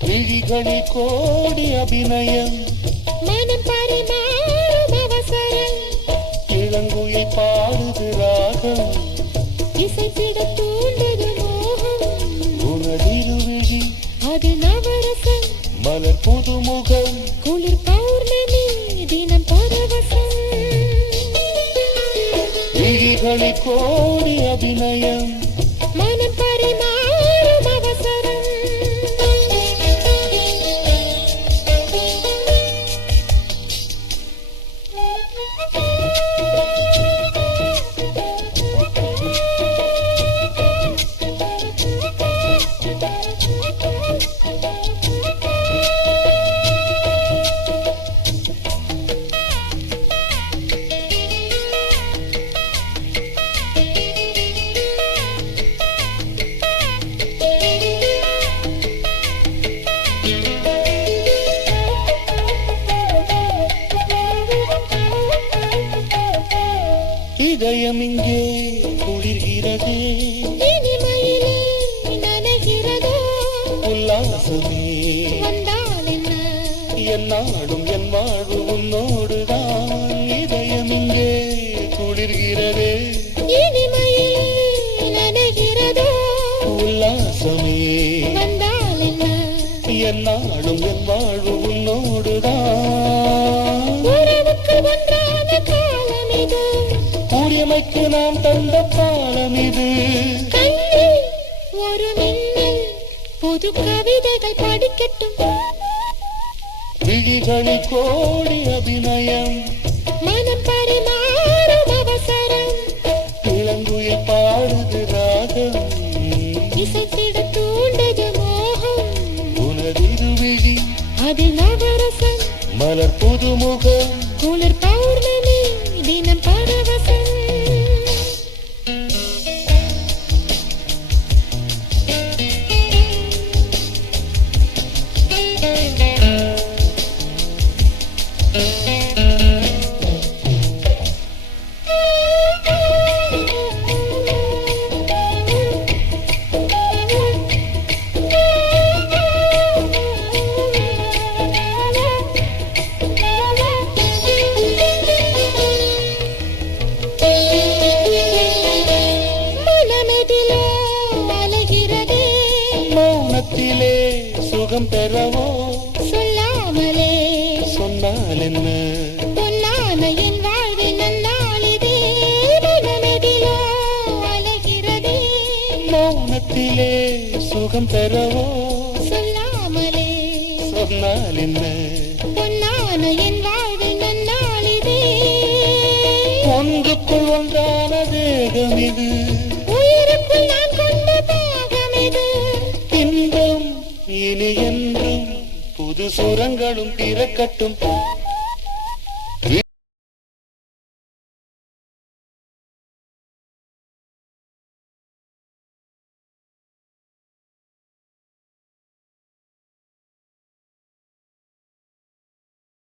விழிகளில் கோடி அபிநயம் மனம் பரிமாறும் அவசரம் இளங்குயில் பாடுது ராகம் இசைத்திட தூண்டுது மோகம் உனதிருவிழி அது நவரசம் மலர் புதுமுகம் குளிர் பௌர்ணமி தினம் பரவசம் விழிகளில் கோடி அபிநயம் மனம் பரிமாறும் அவசரம் இதயம் இங்கே குளிர்கிறது இனிமையிலே நனைகிறதோ உல்லாசமே வந்தால் என்ன என்னாடும் என் வாழ்வு உன்னோடுதான் இதயம் இங்கே குளிர்கிறது இனிமையிலே நனைகிறதோ உல்லாசமே வந்தால் என்ன என்னாடும் என் வாழ்வு உன்னோடுதான் உறவுக்கு ஒன்றான காலம் இது உரிமைக்கு நாம் தந்த பாலம் இது கண்ணில் ஒரு மின்னல் புது கவிதைகள் படிக்கட்டும் விழிகளில் கோடி அபிநயம் மனம் பரிமாறும் அவசரம் இளங்குயில் பாடுது ராகம் இசைத்திட தூண்டது மோகம் உனதிருவிழி அது நவரசம் மலர் புதுமுகம் குளிர் பௌர்ணமி தினம் பரவசம் மனமெதிலோ அலைகிறதே மௌனத்திலே சுகம் பெறவோ சொல்லாமலே சொன்னால் என்ன பொன்னான என் வாழ்வில் நன்னாளிதே மனமெதிலோ அலைகிறதே மௌனத்திலே சுகம் பெறவோ சொல்லாமலே சொன்னால் என்ன பொன்னான என் வாழ்வில் நன்னாளிதே ஒன்றுக்குள் ஒன்றான தேகம் இது உயிருக்குள் நான் கொண்ட தாகம் இது இன்பம் இனி என்றும் புது சுரங்களும் பிறக்கட்டும்